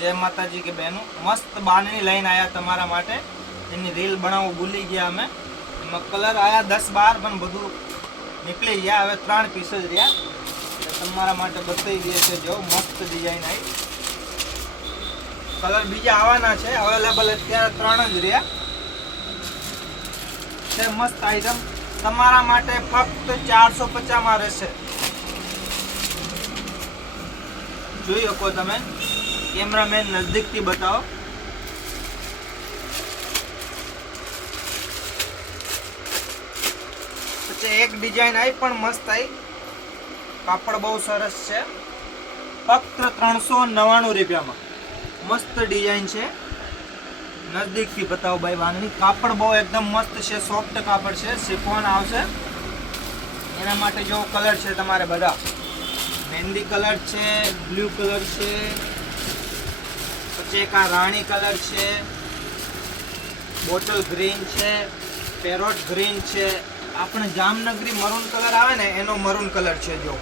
जय माताजी के बहनों मस्त बांधनी लाइन आया तमारा माटे एनी रील बनावू भूली गया अमे एमां कलर आया 10-12 पण बधुं निकली गया हवे 3 पीस ज रह्या એટલે તમારા માટે બતાવી દઈએ છે જો મસ્ત ડિઝાઇન આવી कलर बीजा आवाना छे अवेलेबल अत्यारे 3 ज रह्या छे मस्त आइटम तमारा माटे फक्त 450 માં રહેશે જોઈ શકો તમે कैमरामैन नजदीक थी बताओ एक डिजाइन आई पण मस्त आई कापड़ बहुत सरस है फक्त 399 रुपया में मस्त डिजाइन है नजदीक थी बताओ भाई बांधनी कापड़ बहुत एकदम मस्त है सॉफ्ट कापड़ है शिफॉन आवशे एना माटे जो कलर है तमारे बधा मेहंदी कलर है ब्लू कलर है પછી આ રાણી કલર છે બોટલ ગ્રીન છે પેરોટ ગ્રીન છે આપણે જામનગરી મરૂન કલર આવે ને એનો મરૂન કલર છે જો